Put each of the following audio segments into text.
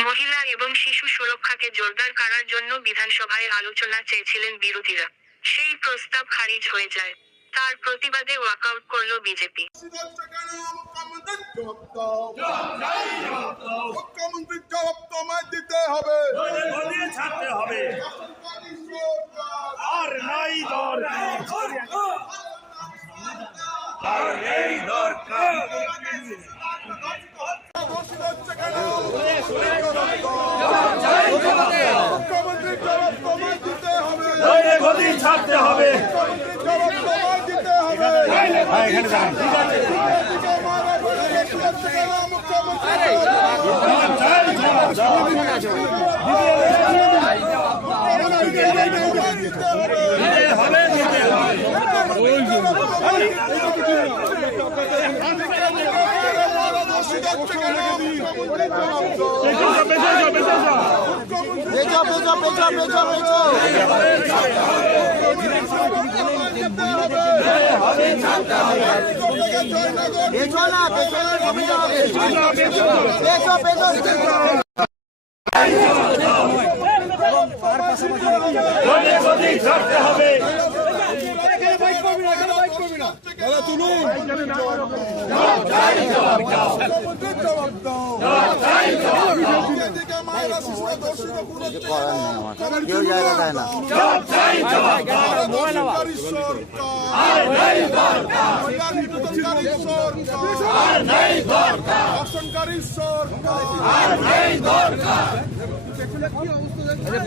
মহিলা এবং শিশু সুরক্ষাকে জোরদার করার জন্য বিধানসভায় আলোচনা চেয়েছিলেন বিরোধীরা। সেই প্রস্তাব খারিজ হয়ে যায়। তার প্রতিবাদে ওয়াকআউট করল বিজেপি। মুখ্যমন্ত্রীর জবাব তোমায় দিতে হবে, ছাড়তে হবে। আর নাই দরকার, আর নেই দরকার। মুখ্যমন্ত্রীর জবাব তোমায় দিতে হবে, গদি ছাড়তে হবে। মুখ্যমন্ত্রীর জবাব তোমায় দিতে হবে।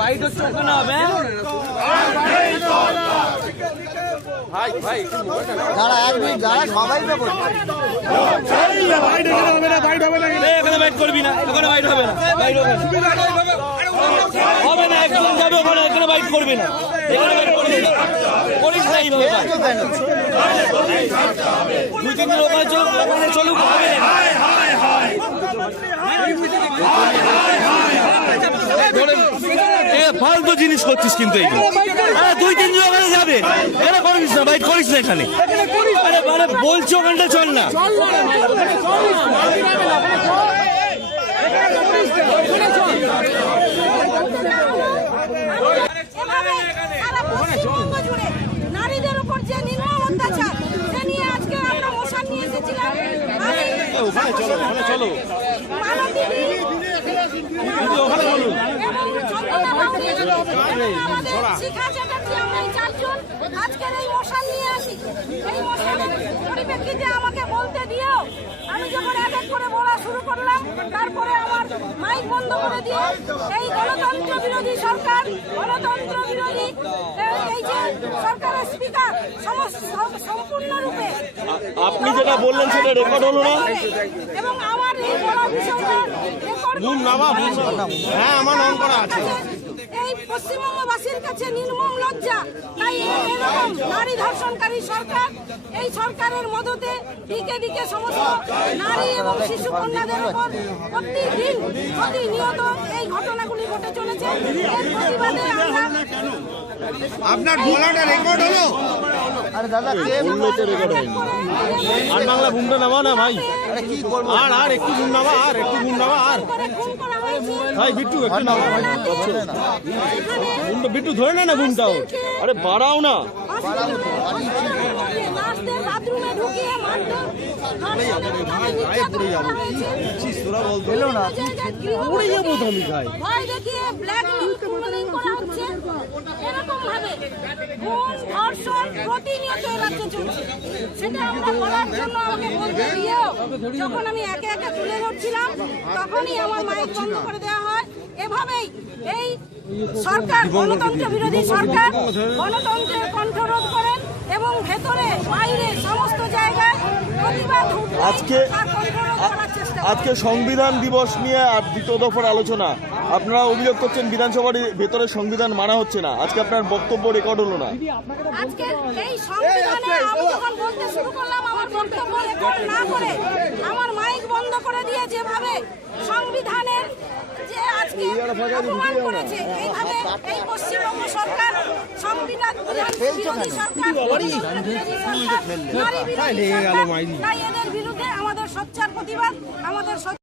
বাইট হচ্ছে ওখানে হবে। ভাই ভাই দাঁড়া এক মিনিট দাঁড়া, সবাই তো এখানে বাইট করবি না, ওখানে বাইট হবে না, বাইট হবে না, একজন যাবে ওখানে, এখানে বাইট করবি না, এখানে বাইট করবি না, করিস না এইভাবে। দুই তিন দিন ওখানে চলুক, ওখানে চলুক, হবে না। ফালতু জিনিস করছিস কিন্তু এই দুই তিন দিন ওখানে যাবে, এখানে করিস না, বাইট করিস না এখানে। আরে মানে বলছি ওখানটা চল না। নারীদের উপর যে নির্মম অত্যাচার সে নিয়ে আজকে আমরা মোশন নিয়ে এসেছিলাম। ওখানে চলো, ওখানে চলো, শিখা চ্যাটার্জি আমরা এই চারজন আজকের এই মোশন নিয়ে আসি। এই মোশনের পরিপ্রেক্ষিতে আমাকে বলতে দিও, আমি যখন এক এক করে বলা শুরু করলাম তারপরে আমার মাইক বন্ধ করে দিয়ে এই গণতন্ত্র বিরোধী সরকার, গণতন্ত্র বিরোধী এই যে সরকারের স্পিকার সম্পূর্ণরূপে আপনি যেটা বললেন সেটা রেকর্ড হলো না। এবং আমার এই বড় বিষয়টা রেকর্ড হ্যাঁ আমার নাম করা আছে। এই পশ্চিমবঙ্গবাসীর কাছে নির্মম লজ্জা। তাই এরকম নারী ধর্ষণকারী সরকার, এই সরকারের মদতে দিকে দিকে সমস্ত নারী এবং শিশু কন্যাদের উপর প্রতিদিন প্রতিনিয়ত এই ঘটনাগুলি ঘটে চলেছে। এর প্রতিবাদে আমরা আপনার বলাটা রেকর্ড হলো। আরে দাদা কে বললো তো রেকর্ড হয়নি? আর বাংলা ঘুমটা নামা না ভাই, আর আর একটু ঘুম নামা, আর একটু ঘুম নামা, আর ভাই বিট্টু একটু নামা ভাই, ঘুমটা বিট্টু ধরে না না ঘুমটাও, আরে বাড়াও না। যখন আমি একে একে তুলে ধরছিলাম তখনই আমার মাইক বন্ধ করে দেওয়া হয়। এভাবেই এই সরকার, গণতন্ত্র বিরোধী সরকার গণতন্ত্রের কণ্ঠরোধ করেন এবং ভেতরে বাইরে সমস্ত জায়গায় প্রতিবাদ আজকে সংবিধান দিবস নিয়ে আর দ্বিতীয় দফার আলোচনা, আপনারা অভিযোগ করছেন বিধানসভার ভেতরে সংবিধান মানা হচ্ছে না। আজকে আপনার বক্তব্য রেকর্ড হলো না। আজকে এই সংবিধানে আমি যখন বলতে শুরু করলাম, আমার বক্তব্য রেকর্ড না করে আমার মাইক বন্ধ করে দিয়ে যেভাবে সংবিধানের যে আজকে অপমান করেছে, এইভাবে এই পশ্চিমবঙ্গ সরকার সংবিধান বিরোধী সরকার, নারী বিরোধী সরকার, তাই এদের বিরুদ্ধে আমাদের সোচ্চার প্রতিবাদ, আমাদের